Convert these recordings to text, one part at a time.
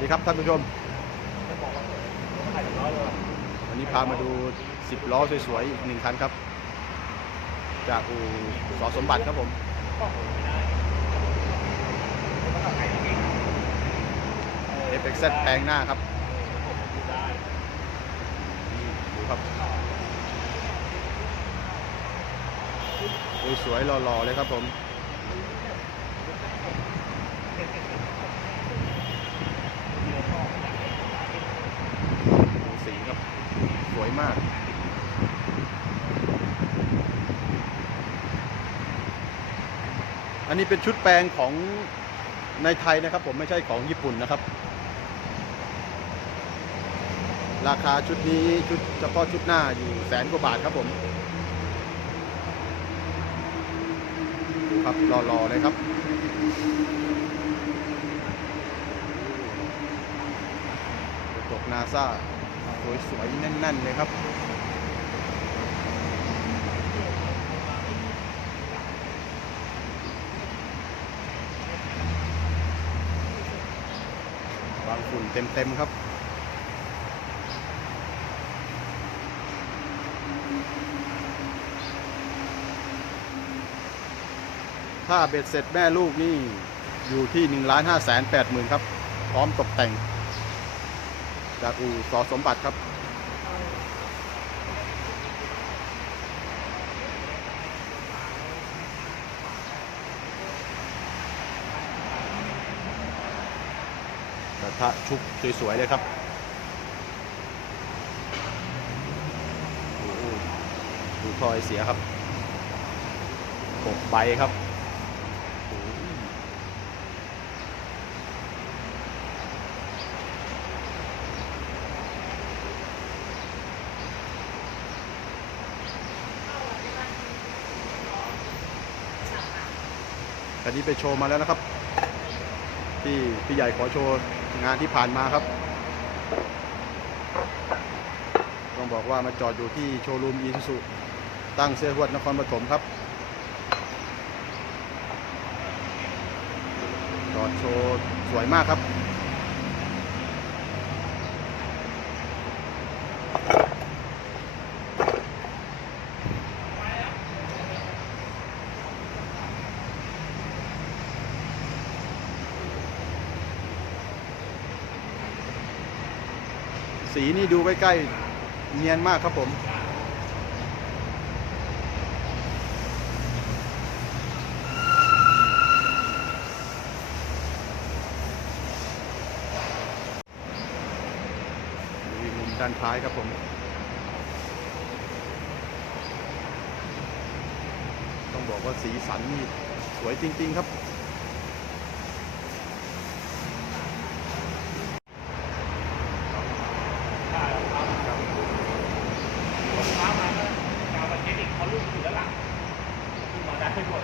วัสดีครับท่านผู้ชม วันนี้พามาดู 10 ล้อสวยๆ อีกหนึ่งคันครับ จากอู่สอสมบัติครับผม f x z แปลงหน้าครับดูครับ สวยๆหล่อๆเลยครับผม สีครับ สวยมาก อันนี้เป็นชุดแปลงของในไทยนะครับ ผมไม่ใช่ของญี่ปุ่นนะครับ ราคาชุดนี้ชุดเฉพาะชุดหน้าอยู่แสนกว่าบาทครับผมครับรอๆเลยครับกระจกนาซาสวยๆแน่นๆเลยครับ บางฝุ่น เต็มๆครับถ้าเบ็ดเสร็จแม่ลูกนี่อยู่ที่1นึ่งล้านห้าแสนแปดหมื่นครับ พร้อมตกแต่ง จากอู่สอสมบัติครับ กระชุบสวยๆเลยครับดูทอยเสียครับหกใบครับอันนี้ไปโชว์มาแล้วนะครับ ที่พี่ใหญ่ขอโชว์งานที่ผ่านมาครับ ต้องบอกว่ามาจอดอยู่ที่โชว์รูมอีซูซุตั้งเสื้อหวดนครปฐมครับ จอดโชว์สวยมากครับ สีนี่ดูใกล้ๆเนียนมากครับผม ดูมุมด้านท้ายครับผมต้องบอกว่าสีสันนี่สวยจริง ๆ ครับ ค้ามาก็กาวมาเทคนิคเขาลูกอยู่ด้านหลังขึ้นมาได้ไม่หมด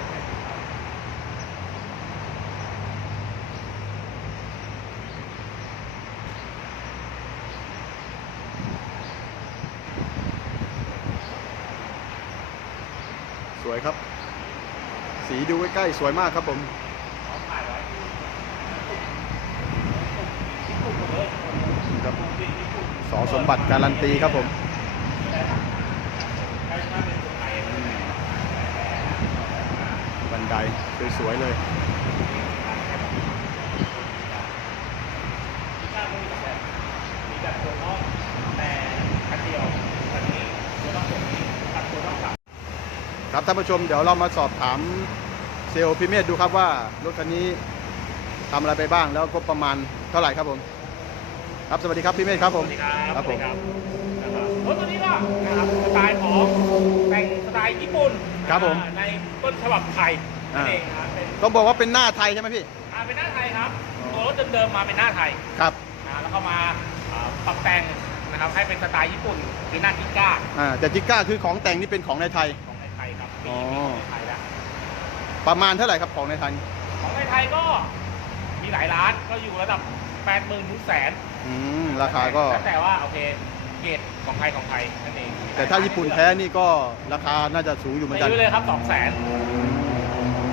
สวยครับ สีดูใกล้ๆสวยมากครับผมเขาถ่ายไว้ญี่ปุ่นหมดเลยครับสอสมบัติการันตีครับผมบันไดสวยๆเลย ที่หน้าไม่มีแต่มีแต่ตัวน้องแต่คันเดียวคันนี้ตัวน้องตัวนี้ตัดตัวน้องกลับ ครับ ท่านผู้ชมเดี๋ยวเรามาสอบถามเซลล์พิเมศดูครับว่ารถคันนี้ทำอะไรไปบ้างแล้วก็ประมาณเท่าไหร่ครับผม ครับสวัสดีครับพิเมศครับสผมวัสดีครับครับผม สวัสดีครับนะครับรถตัวนี้ก็นะครับสไตล์ของแต่งสไตล์ญี่ปุ่นครับผม อ่าในต้นฉบับไทยนั่นอ่าเองครับเป็นต้องบอกว่าเป็นหน้าไทยใช่ไหมพี่ อ่าเป็นหน้าไทยครับตัวรถเดิมๆมาเป็นหน้าไทยครับนะแล้วก็มาอ่าปรับแต่งนะครับให้เป็นสไตล์ญี่ปุ่นคือหน้าทิก้า อ่าแต่จิก้าคือของแต่งนี่เป็นของในไทย ของในไทยครับมีอ๋อมีของในไทยแล้วประมาณเท่าไหร่ครับของในไทยของในไทยก็มีหลายร้านก็อยู่ระดับ8 0 0 0 0ถึงแสนอืมราคาก็ แล้วแต่ว่าโอเคเกรดของไทยของไทยนั่นเองแต่ถ้าญี่ปุ่นแท้นี่ก็ราคาน่าจะสูงอยู่เหมือนกันไม่รู้เลยครับ2 0 0แสน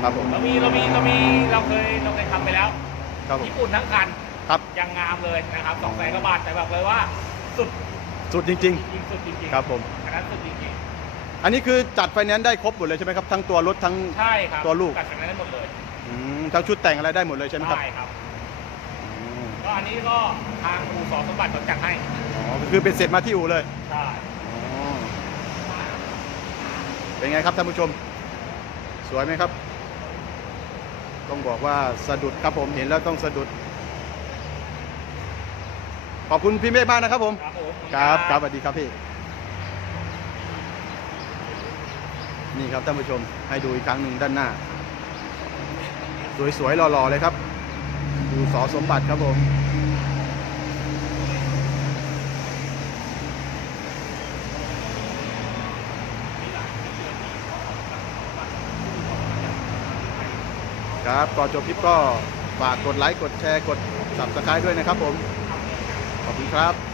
ครับผม เรามีเรามีเรามีเราเคยเราเคยทำไปแล้ว ครับผม ญี่ปุ่นทั้งคันครับ ยังงามเลยนะครับสองแสนกว่าบาทแต่บอกเลยว่าสุดสุดจริง จริงๆสุดจริงๆๆ ครับผม อันนั้นสุดจริง อันนี้คือจัดไฟแนนซ์ได้ครบหมดเลยใช่ไหมครับทั้งตัวรถทั้งๆใช่ครับตัวลูก ตัดจากนั้นได้หมดเลยอืมทั้งชุดแต่งอะไรได้หมดเลยใช่ไหมครับได้ครับอืมก็อันนี้ก็ทางอู่สองสมบัติเขาจัดให้อ๋อคือเป็นเสร็จมาที่อู่เลย ใช่อ๋อเป็นไงครับท่านผู้ชม สวยไหมครับ ต้องบอกว่าสะดุดครับผมเห็นแล้วต้องสะดุด ขอบคุณพี่เมฆมากนะครับผม ครับผม ครับครับสวัสดีครับพี่ นี่ครับท่านผู้ชมให้ดูอีกครั้งหนึ่งด้านหน้า สวยๆหล่อๆเลยครับ ดูสอสมบัติครับผมครับก่อนจบคลิปก็ฝากกดไลค์ กดแชร์ กด subscribe ด้วยนะครับผม ขอบคุณครับ